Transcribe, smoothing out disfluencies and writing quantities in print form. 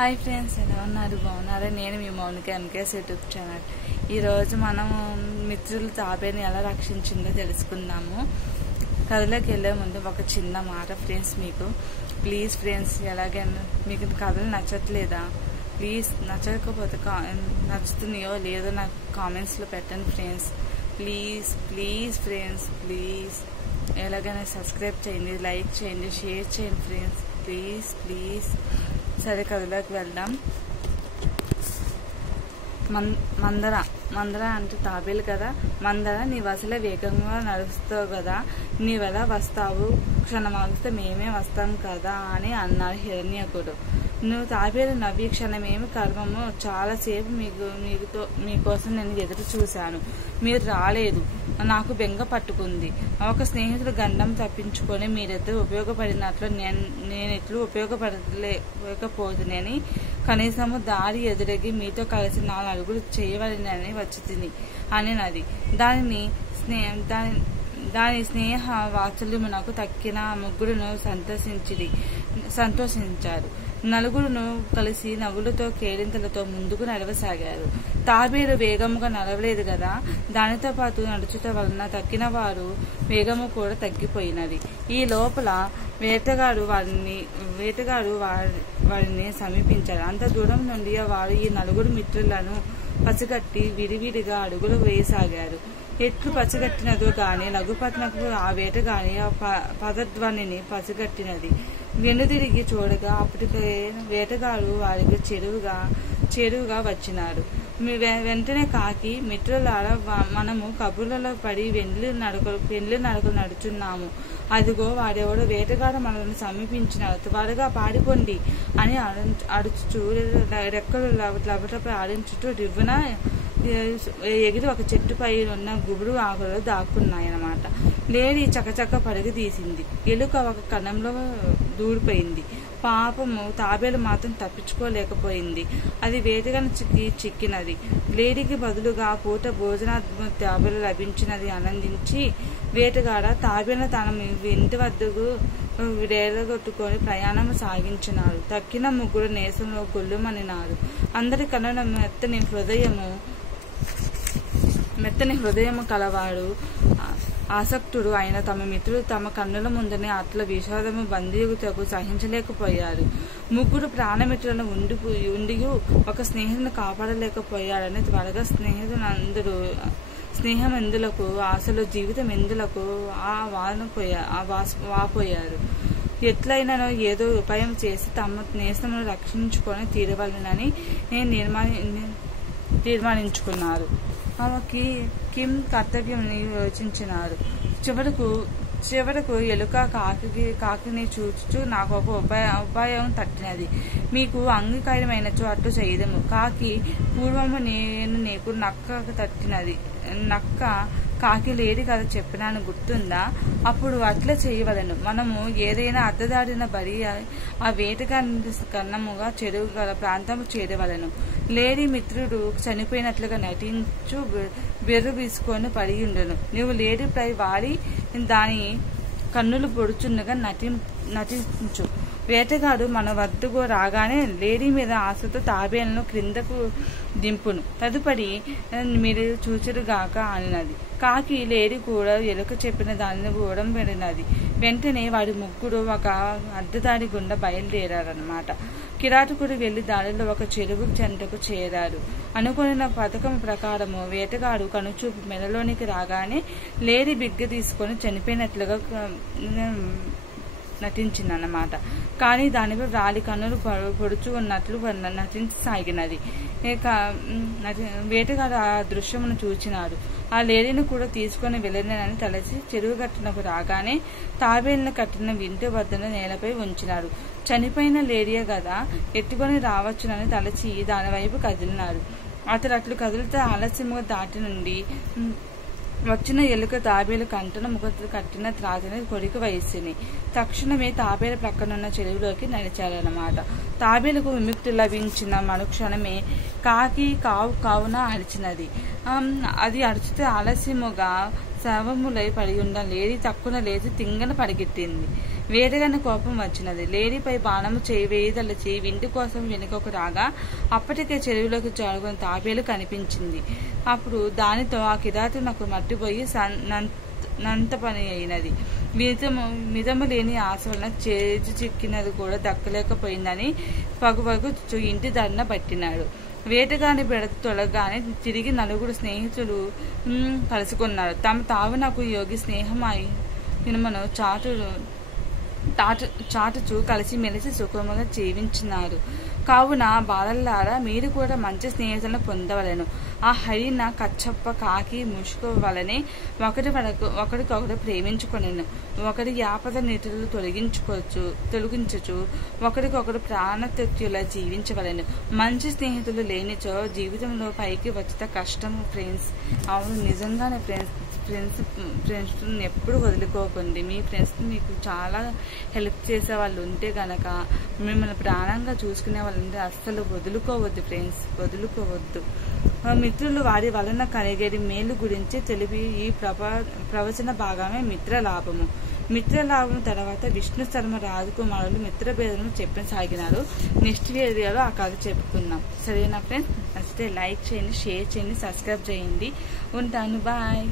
Hi friends, ఎలా ఉన్నారు? బాగున్నారా? నేను మీ మౌనిక ఎంకేఎస్ యూట్యూబ్ ఛానల్. ఈరోజు మనం మిత్రులు తాబేని ఎలా రక్షించిందో తెలుసుకుందాము. కథలోకి వెళ్ళే ముందు ఒక చిన్న మాట ఫ్రెండ్స్, మీకు ప్లీజ్ ఫ్రెండ్స్, ఎలాగైనా మీకు కథలు నచ్చట్లేదా? ప్లీజ్ నచ్చకపోతే నచ్చుతున్నాయో లేదో నాకు కామెంట్స్లో పెట్టండి friends. Please please friends, please ఎలాగైనా సబ్స్క్రైబ్ చేయండి, లైక్ చేయండి, షేర్ చేయండి ఫ్రెండ్స్. Please please. సరే, కథలోకి వెళ్దాం. మందర అంటే తాబేలు కదా. మందర, నీవసలే వేగంగా నడుస్తావు కదా, నీవెలా వస్తావు? క్షణమాగిస్తే మేమే వస్తాం కదా అని అన్నాడు హిరణ్యకుడు. నువ్వు తాబేలు నవ్వి, క్షణమేమి కర్మము, చాలాసేపు మీకోసం నేను ఎదురు చూశాను, మీరు రాలేదు, నాకు బెంగ పట్టుకుంది. ఒక స్నేహితుడు గండం తప్పించుకొని మీరిద్దరు ఉపయోగపడినట్లు నేనెట్లు ఉపయోగపడలేకపోతుందని కనీసము దారి ఎదురగి మీతో కలిసి 4 అడుగులు చేయవలనని వచ్చి తిని అనినది. దాని స్నేహ వాత్సల్యమునకు తక్కిన ముగ్గురును సంతోషించారు. 4 కలిసి నవ్వులతో కేరింతలతో ముందుకు నడవసాగారు. తాబేలు వేగముగా నడవలేదు కదా, దానితో పాటు నడుచుట వలన తక్కిన వారు వేగము కూడా తగ్గిపోయినది. ఈ లోపల వేటగాడు వారిని సమీపించారు. అంత దూరం నుండి వారు ఈ 4 మిత్రులను పసిగట్టి విడివిడిగా అడుగులు వేయసాగారు. ఎట్లు పసిగట్టినదో గాని లఘుపత్నకు ఆ వేటగాని పదధ్వనిని పసిగట్టినది. వెనుదిరిగి చూడగా అప్పటికే వేటగాడు వారికి చేరువుగా వచ్చినాడు. వెంటనే కాకి, మిత్రులారా, మనము కబుర్లలో పడి పెండ్లి నడకలు నడుచున్నాము. అదిగో వాడెవడో వేటగాడు మనల్ని సమీపించినాడు, త్వరగా పాడిపోండి అని అడుచుచూ రెక్కలు లబటపై ఆడించుతూ రివ్వున ఎగిరి ఒక చెట్టుపై ఉన్న గుబురు ఆకులలో దాక్కున్నాయన్నమాట. లేడీ చకచక్క పరుగు తీసింది. ఎలుక ఒక కణంలో దూడిపోయింది. పాపము తాబేలు మాత్రం తప్పించుకోలేకపోయింది. అది వేటగాని చిక్కినది. లేడీకి బదులుగా పూట భోజన తాబేలు లభించినది ఆనందించి వేటగాడ తాబేలు తన ఇంటి వద్దకు వేలగొట్టుకొని ప్రయాణం సాగించినాడు. తక్కిన 3 నేసంలో గొల్లుమనినారు. అందరి కన్నుల మెత్తని హృదయము కలవాడు ఆసక్తుడు అయిన తమ మిత్రులు తమ కన్నుల ముందునే అట్ల విషాదము బందీగుటకు సహించలేకపోయారు. 3 ప్రాణమిత్రులను ఉండియు ఒక స్నేహితుని కాపాడలేకపోయాడని త్వరగా స్నేహం ఎందులకు, ఆశలో జీవితం ఎందులకు వాపోయారు. ఎట్లయినో ఏదో ఉపాయం చేసి తమ నేస్తమును రక్షించుకొని తీరవలనని తీర్మానించుకున్నారు. ఆమెకి కిమ్ కర్తవ్యం యోచించినారు. చివరకు ఎలుక కాకిని చూచుచూ నాకు ఒక ఉపాయం తట్టినది. మీకు అంగీకారమైనచో అట్లు చేయదము. కాకి, పూర్వము నేను నీకు నక్క తట్టినది. నక్క కాకి లేడి కథ చెప్పినాను గుర్తుందా? అప్పుడు అట్లా చేయవలను. మనము ఏదైనా అద్దదాడిన బరి ఆ వేటగా కన్నముగా చెరువు గల ప్రాంతం చేరవలను. లేడీ మిత్రుడు చనిపోయినట్లుగా నటించు బెర్రు వీసుకొని పడి ఉండను. నువ్వు లేడీపై వాడి దాని కన్నులు పొడుచున్నగా నటించు. వేటగాడు మన వద్దకు రాగానే లేడీ మీద ఆశతో తాబేలను క్రిందకు దింపును. తదుపరి మీరు చూచురుగాక అనినది. కాకి లేడీ కూడా ఎలుక చెప్పిన దానిని ఊడం పెడినది. వెంటనే వాడి 3 ఒక అడ్డదాడి గుండా బయలుదేరారన్నమాట. కిరాటకుడు వెళ్లి దారిలో ఒక చెరువు చెంతకు చేరారు. అనుకున్న పథకం ప్రకారము వేటగాడు కనుచూపు మెడలోనికి రాగానే లేడీ బిగ్గ తీసుకొని చనిపోయినట్లుగా నటించిందన్నమాట. కానీ దానిపై రాలి కన్నులు పొడుచు ఉన్నట్లు నటించసాగినది. వేటగాడు ఆ దృశ్యమును చూచినాడు. ఆ లేడీని కూడా తీసుకొని వెళ్ళలేనని తలచి చెరువు గట్టునకు రాగానే తాబేలును కట్టిన ఇంటి వద్దన నేలపై ఉంచినాడు. చనిపోయిన లేడీయే కదా, ఎత్తుకొని రావచ్చునని తలచి దాని వైపు కదిలినాడు. అతడు అట్లు కదిలితే ఆలస్యముగా దాటి నుండి వచ్చిన ఎలుక తాబేలు కంటన ముఖత కట్టిన త్రాతిని కొరికి వేసింది. తక్షణమే తాబేలు ప్రక్కనున్న చెరువులోకి నడిచారన్నమాట. తాబేలుకు విముక్తి లభించిన మరుక్షణమే కాకి కావున అరిచినది. అది అరిచితే ఆలస్యముగా శవములై పడి ఉన్న లేడీ తక్కువ లేచి తింగన పరిగెత్తింది. వేదగాని కోపం వచ్చినది. లేడీపై బాణము వేయదలచి ఇంటి కోసం వెనుకకు రాగా అప్పటికే చెరువులోకి జారుకున్న తాబేలు కనిపించింది. అప్పుడు దానితో ఆ కిరాతునకు మట్టిపోయి నంత పని అయినది. మితము లేని ఆశ వలన చేజు చిక్కినది కూడా దక్కలేకపోయిందని పగుపగుచు ఇంటి దారిన పట్టినాడు. వేటగాని బెడత తొలగానే తిరిగి నలుగురు స్నేహితులు కలుసుకున్నారు. తమ తావునకు యోగి స్నేహం ఇనుమను చాటుచూ కలిసి మెలిసి సుఖముగా జీవించినారు. కావున బాలల్లారా, మీరు కూడా మంచి స్నేహితులను పొందవలెను. ఆ హరిణ, కచ్చప్ప, కాకి, ముష్కు వలనే ఒకరికొకరు ప్రేమించుకొనెను. ఒకరి ఆపద నీతులు తొలగించుచు ఒకరికొకరు ప్రాణత్యులా జీవించవలెను. మంచి స్నేహితులు లేనిచో జీవితంలో పైకి వచ్చిన కష్టము ఫ్రెండ్స్. అవును, నిజంగానే ఫ్రెండ్స్ ఎప్పుడు వదులుకోకండి. మీ ఫ్రెండ్స్ మీకు చాలా హెల్ప్ చేసే వాళ్ళు ఉంటే గనక, మిమ్మల్ని ప్రాణంగా చూసుకునే వాళ్ళు ఉంటే అస్సలు వదులుకోవద్దు ఫ్రెండ్స్, వదులుకోవద్దు. మిత్రులు వారి వలన కలిగేది మేలు గురించి తెలిపి ఈ ప్రవచన భాగమే మిత్రలాభము. మిత్రలాభం తర్వాత విష్ణు శర్మ రాజకుమారులు మిత్రభేదము చెప్పసాగినారు. నెక్స్ట్ వీడియోలో ఆ కథ చెప్పుకుందాం. సరేనా ఫ్రెండ్స్? నచ్చితే లైక్ చేయండి, షేర్ చేయండి, సబ్స్క్రైబ్ చేయండి. ఉంటాను, బాయ్.